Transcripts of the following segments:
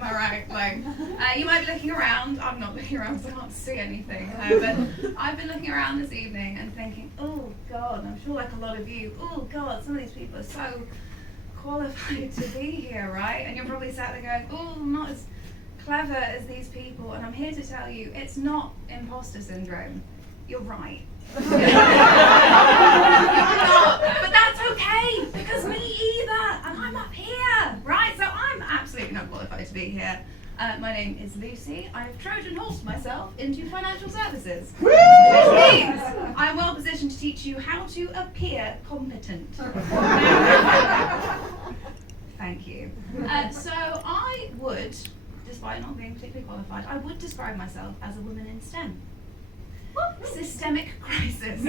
Am I right? Like, you might be looking around. I'm not looking around because I can't see anything. But I've been looking around this evening and thinking, oh God, I'm sure like a lot of you, oh God, some of these people are so qualified to be here, right? And you're probably sat there going, oh, I'm not as clever as these people. And I'm here to tell you, it's not imposter syndrome. You're right. You're not, but that's okay, because me either, and I'm up here, right? So I'm absolutely not qualified to be here. My name is Lucy. I have Trojan horsed myself into financial services, which means I'm well positioned to teach you how to appear competent. Thank you. So I would, despite not being particularly qualified, I would describe myself as a woman in STEM. Systemic crisis.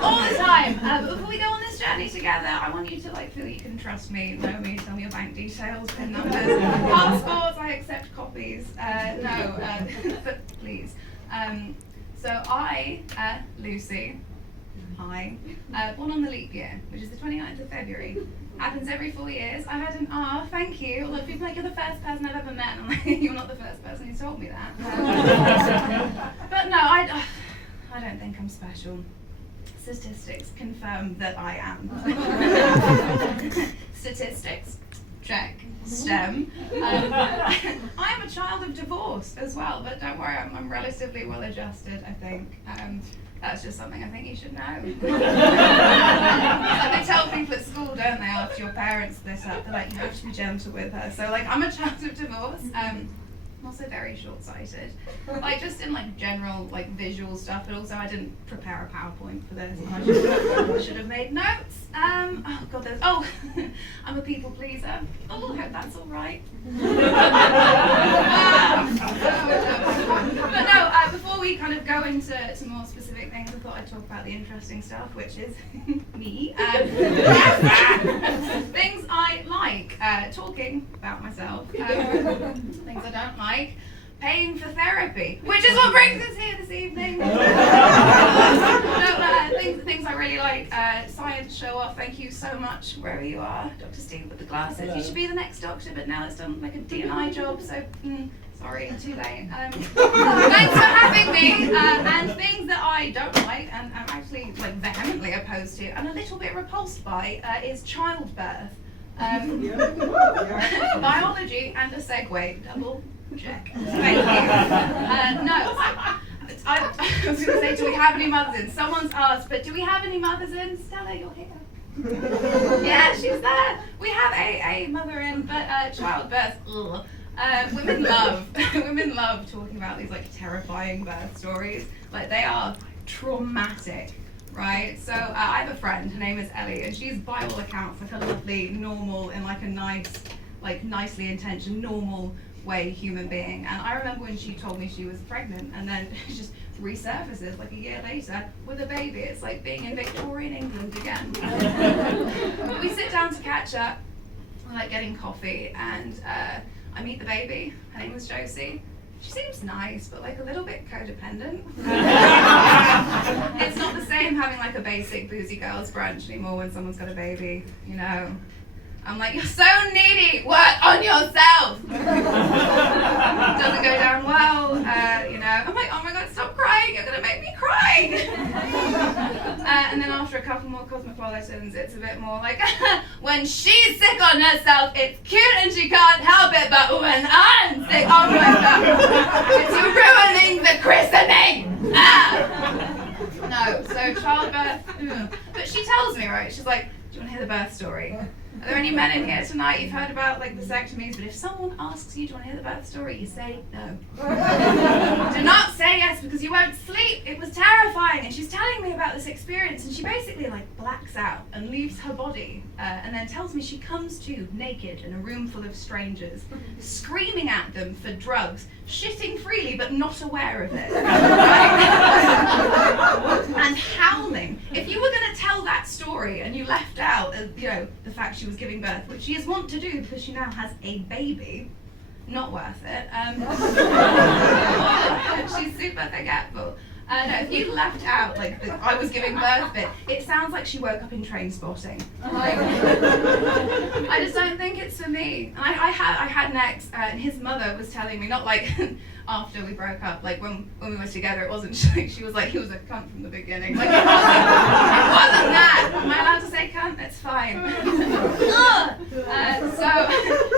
All the time. But before we go on this journey together, I want you to feel you can trust me, know me, tell me your bank details, PIN numbers, passports. I accept copies. But please. So I, Lucy, hi, born on the leap year, which is the 29th of February. Happens every 4 years. I had an R, thank you. Although people are like, you're the first person I've ever met. And I'm like, you're not the first person who's told me that. But no, I don't think I'm special. Statistics confirm that I am. Statistics, check. STEM. I am a child of divorce as well, but don't worry, I'm relatively well adjusted, I think. That's just something I think you should know. They tell people at school, don't they, after your parents split up, they're like, you have to be gentle with her. So I'm a child of divorce. I'm also very short-sighted. Just in general visual stuff, but also I didn't prepare a PowerPoint for this. I should have made notes. I'm a people pleaser. Oh, I hope that's all right. But no, before we kind of go into more specific things, I thought I'd talk about the interesting stuff, which is me. Things I like, talking about myself. Things I don't like, paying for therapy, which is what brings us here this evening. Things I really like, science, Showoff, thank you so much, wherever you are. Dr. Steve with the glasses. Hello. You should be the next doctor, but now it's done a D&I job, so sorry, too late. Thanks for having me. And things that I don't like, and I'm actually vehemently opposed to, and a little bit repulsed by, is childbirth. Biology and a segue, double check. Thank you. I was going to say, do we have any mothers in? Someone's asked, but do we have any mothers in? Stella, you're here. Yeah, she's there. We have a mother in, but childbirth, ugh. Women love talking about these terrifying birth stories. They are traumatic. Right, so I have a friend, her name is Ellie, and she's by all accounts a lovely, normal, in a nice, nicely intentioned, normal way human being. And I remember when she told me she was pregnant, and then it just resurfaces a year later with a baby. It's like being in Victorian England again. We sit down to catch up, we're getting coffee, and I meet the baby. Her name was Josie. She seems nice, but a little bit codependent. It's not the same having a basic boozy girls brunch anymore when someone's got a baby, I'm like, you're so needy, work on yourself. Doesn't go down well, I'm like, oh my God, stop crying, you're gonna make me cry. And then after a couple more cosmopolitans, it's a bit more when she's sick on herself, it's cute and she can't help it, but when I'm sick on myself, it's ruining the christening. No, so childbirth, but she tells me, right, she's like, do you want to hear the birth story? Are there any men in here tonight? You've heard about vasectomies, but if someone asks you, do you want to hear the birth story? You say no. Do not say yes, because you won't sleep. It was terrifying. And she's telling me about this experience, and she basically blacks out and leaves her body, and then tells me she comes to naked in a room full of strangers, screaming at them for drugs, shitting freely but not aware of it, right? And howling. If you were going to tell that story and you left out, the fact she was giving birth, which she is wont to do because she now has a baby, not worth it. She's super forgetful. No, if you left out like the I was giving birth bit, it sounds like she woke up in Train Spotting. Like, I just don't think it's for me. And I had an ex, and his mother was telling me, not like after we broke up, like when we were together, it wasn't she was like, he was a cunt from the beginning. Like it wasn't that. Am I allowed to say cunt? It's fine. So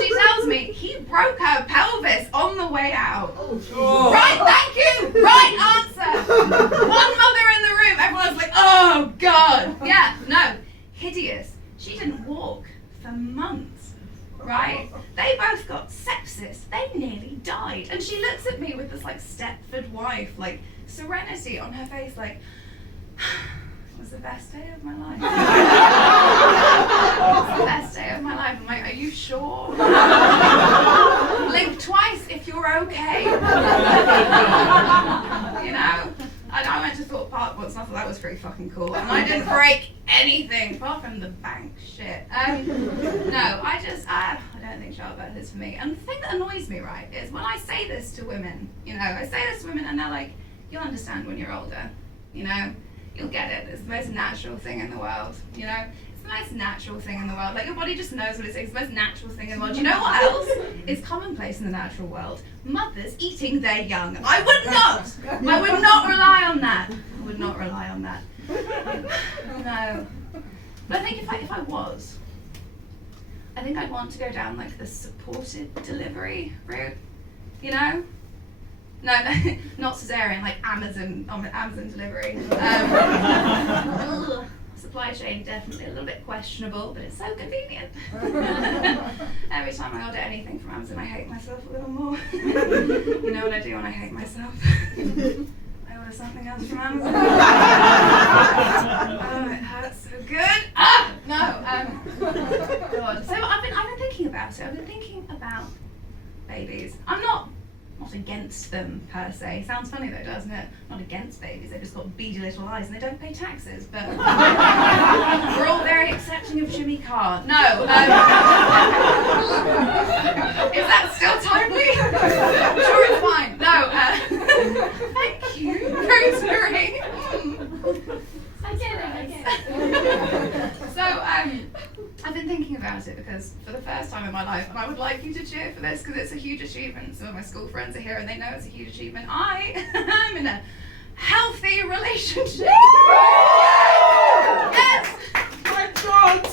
she tells me he broke her pelvis on the way out. Oh. Right, thank you. Right answer. One mother in the room. Everyone's like, oh God. Yeah, no, hideous. She didn't walk for months. Right? They both got sepsis. They nearly died. And she looks at me with this like Stepford wife, like serenity on her face, like, it was the best day of my life. It was the best day of my life. I'm like, are you sure? Blink twice if you're okay. You know? I went to Thorpe Park once and I thought that was pretty fucking cool. And I didn't break anything apart from the bank shit. No, I don't think childbirth is for me. And the thing that annoys me, right, is when I say this to women, you know, I say this to women and they're like, you'll understand when you're older, you know, you'll get it. It's the most natural thing in the world, you know. It's the most natural thing in the world. Like, your body just knows what it is. It's the most natural thing in the world. You know what else is commonplace in the natural world? Mothers eating their young. I would not rely on that. I would not rely on that. No. But I think if I was, I think I'd want to go down like the supported delivery route, you know? No, not cesarean, like Amazon delivery. Supply chain definitely a little bit questionable, but it's so convenient. Every time I order anything from Amazon, I hate myself a little more. You know what I do when I hate myself? I order something else from Amazon. Oh, it hurts so good. God. So I've been thinking about it. I've been thinking about babies. I'm not against them per se. Sounds funny though, doesn't it? Not against babies, they've just got beady little eyes and they don't pay taxes, but we're all very accepting of Jimmy Carr. No. Is that still timely? I'm sure it's fine. No. Thank you, Rosemary. I get it. So, I've been thinking about it because for the first time in my life, and I would like you to cheer for this because it's a huge achievement. Some of my school friends are here and they know it's a huge achievement. I am in a healthy relationship. Yes! My God!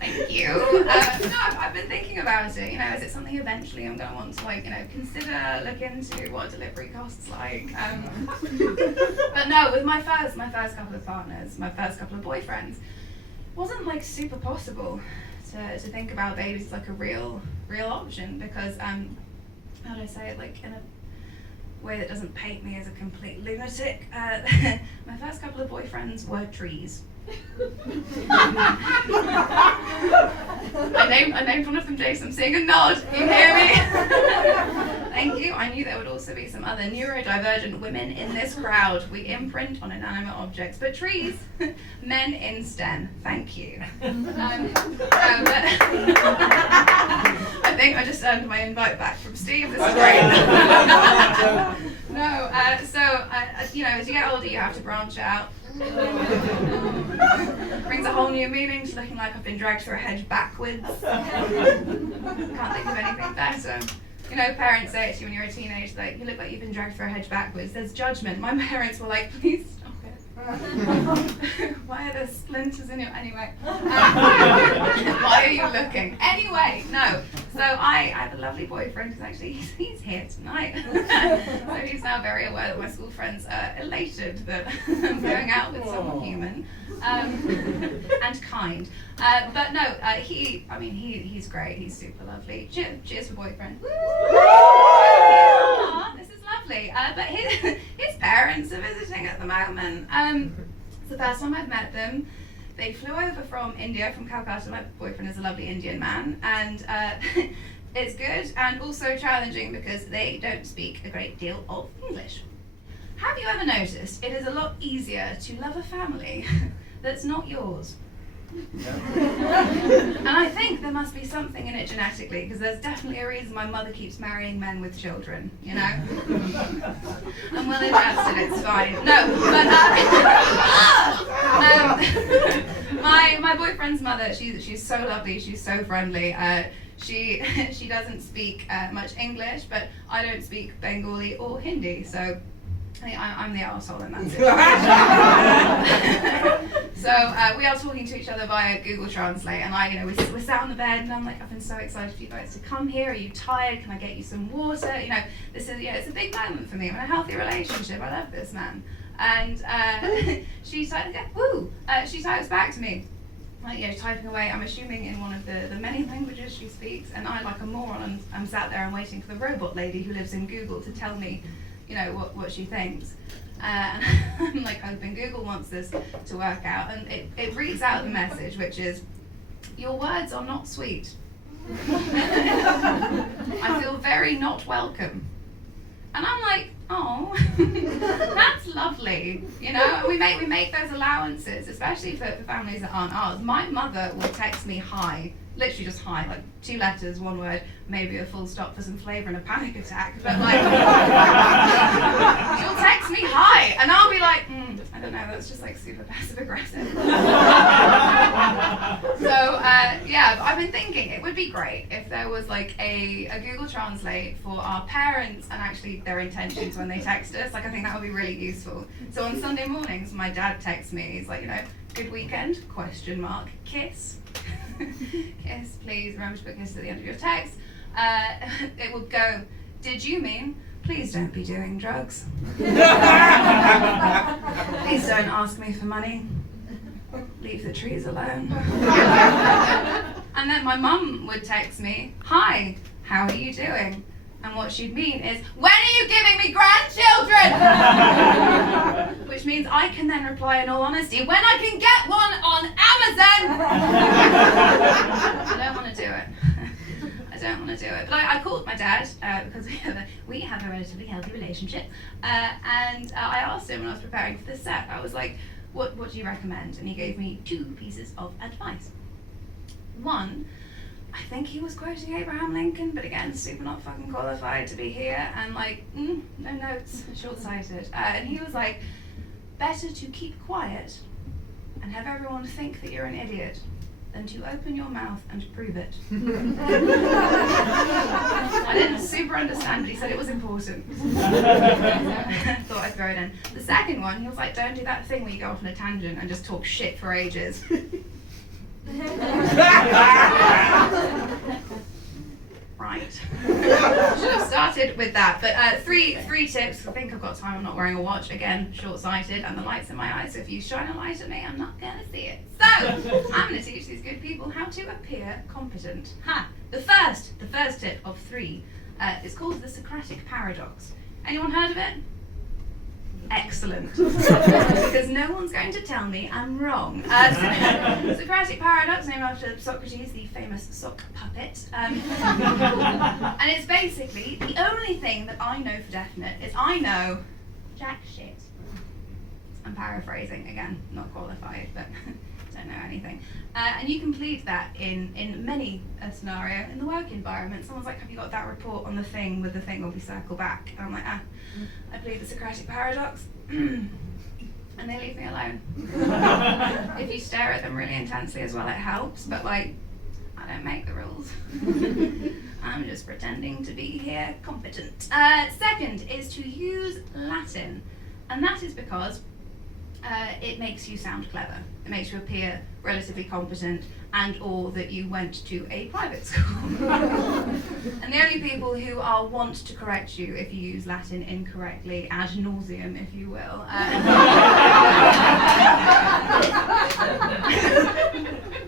Thank you. No, I've been thinking about it. You know, is it something eventually I'm going to want to, like, you know, consider, look into what delivery costs like? But no, with my first couple of partners, my first couple of boyfriends, wasn't like super possible to think about babies as like a real option because how do I say it, like in a way that doesn't paint me as a complete lunatic. My first couple of boyfriends were trees. I named one of them Jason. I'm seeing a nod. You hear me? Thank you. I knew there would also be some other neurodivergent women in this crowd. We imprint on inanimate objects, but trees, men in STEM. Thank you. I think I just earned my invite back from Steve. This is great. No, you know, as you get older, you have to branch out. Brings a whole new meaning to looking like I've been dragged through a hedge backwards. Can't think of anything better. You know, parents say it to you when you're a teenager, like, you look like you've been dragged through a hedge backwards. There's judgment. My parents were like, please stop it. Why are there splinters in your... Anyway. Why are you looking? Anyway, no. So I have a lovely boyfriend who's actually, he's here tonight. So he's now very aware that my school friends are elated that I'm going out with someone human. And kind. But no, he's great. He's super lovely. Cheers for boyfriend. Aww, this is lovely. But his parents are visiting at the moment. It's the first time I've met them. They flew over from India, from Calcutta. My boyfriend is a lovely Indian man, and it's good and also challenging because they don't speak a great deal of English. Have you ever noticed it is a lot easier to love a family that's not yours? And I think there must be something in it genetically, because there's definitely a reason my mother keeps marrying men with children, you know? I'm well invested, it's fine. No, but my boyfriend's mother, she's so lovely, she's so friendly. She doesn't speak much English, but I don't speak Bengali or Hindi, so I'm the arsehole in that situation. So we are talking to each other via Google Translate, and we're sat on the bed, and I'm like, I've been so excited for you guys to come here. Are you tired? Can I get you some water? You know, this is it's a big moment for me. I'm in a healthy relationship. I love this man. And she types back to me. Like, typing away, I'm assuming in one of the many languages she speaks, and I, like a moron, I'm sat there and waiting for the robot lady who lives in Google to tell me, what she thinks. And I'm like hoping Google wants this to work out, and it reads out the message, which is, your words are not sweet. I feel very not welcome. And I'm like, oh, that's lovely. We make those allowances, especially for families that aren't ours. My mother will text me hi, literally just hi, like 2 letters, 1 word, maybe a full stop for some flavour and a panic attack. But like, she'll text me hi, and I'll be like, I don't know, that's just like super passive aggressive. So but I've been thinking it would be great if there was like a Google Translate for our parents and actually their intentions when they text us. Like, I think that would be really useful. So on Sunday mornings, my dad texts me. He's like, good weekend? ? Kiss. Kiss, please remember to put kiss at the end of your text. It will go, did you mean, please don't be doing drugs. Please don't ask me for money. Leave the trees alone. And then my mum would text me, hi, how are you doing? And what she'd mean is, when are you giving me grandchildren? Which means I can then reply in all honesty, when I can get one on Amazon. I don't want to do it. I don't want to do it. But I called my dad, because we have a relatively healthy relationship. And I asked him when I was preparing for this set, I was like, what do you recommend? And he gave me 2 pieces of advice. One, I think he was quoting Abraham Lincoln, but again, super not fucking qualified to be here, and like, no notes, short-sighted. And he was like, better to keep quiet and have everyone think that you're an idiot than to open your mouth and prove it. I didn't super understand, but he said it was important. Thought I'd throw it in. The second one, he was like, don't do that thing where you go off on a tangent and just talk shit for ages. Right. Should have started with that. But 3 tips. I think I've got time. I'm not wearing a watch. Again, short-sighted, and the light's in my eyes. So if you shine a light at me, I'm not going to see it. So I'm going to teach these good people how to appear competent. The first tip of 3 is called the Socratic paradox. Anyone heard of it? Excellent. Because no one's going to tell me I'm wrong. Socratic paradox, named after Socrates, the famous sock puppet. And it's basically, the only thing that I know for definite is I know jack shit. I'm paraphrasing, again, not qualified, but don't know anything. And you can plead that in many a scenario. In the work environment, someone's like, have you got that report on the thing with the thing will be circle back? And I'm like, I plead the Socratic paradox. And they leave me alone. If you stare at them really intensely as well, it helps, but like, I don't make the rules. I'm just pretending to be here competent. Second is to use Latin, and that is because it makes you sound clever. It makes you appear relatively competent, and or that you went to a private school. And the only people who are want to correct you if you use Latin incorrectly, ad nauseum, if you will,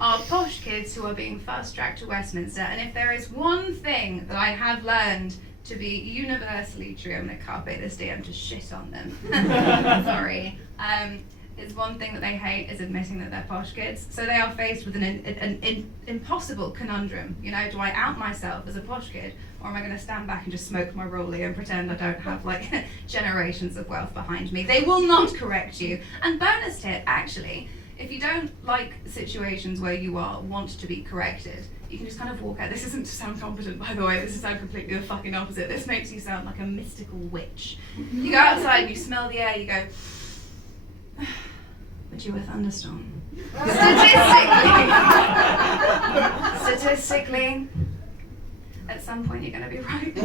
are posh kids who are being fast-tracked to Westminster. And if there is one thing that I have learned to be universally true, I'm going to carpe this diem to shit on them. Sorry. Is one thing that they hate is admitting that they're posh kids. So they are faced with an impossible conundrum. Do I out myself as a posh kid, or am I going to stand back and just smoke my rollie and pretend I don't have generations of wealth behind me? They will not correct you. And bonus tip, actually, if you don't like situations where you want to be corrected, you can just kind of walk out. This isn't to sound competent, by the way. This is sound completely the fucking opposite. This makes you sound like a mystical witch. You go outside and you smell the air, you go, but you were thunderstorm. Statistically, at some point you're going to be right. You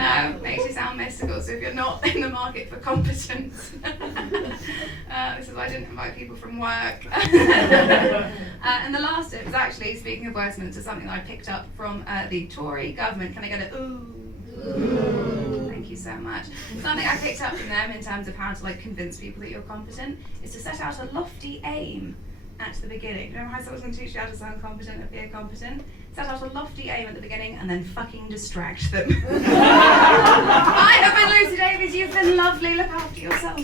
know, makes you sound mystical. So if you're not in the market for competence, this is why I didn't invite people from work. And the last tip is actually, speaking of wordsmiths, is something that I picked up from the Tory government. Can I get a ooh? Ooh. Thank you so much. Something I picked up from them in terms of how to like convince people that you're competent is to set out a lofty aim at the beginning. Remember how someone's going to teach you how to sound competent and appear competent? Set out a lofty aim at the beginning and then fucking distract them. I have been Lucy Davies. You've been lovely. Look after yourself.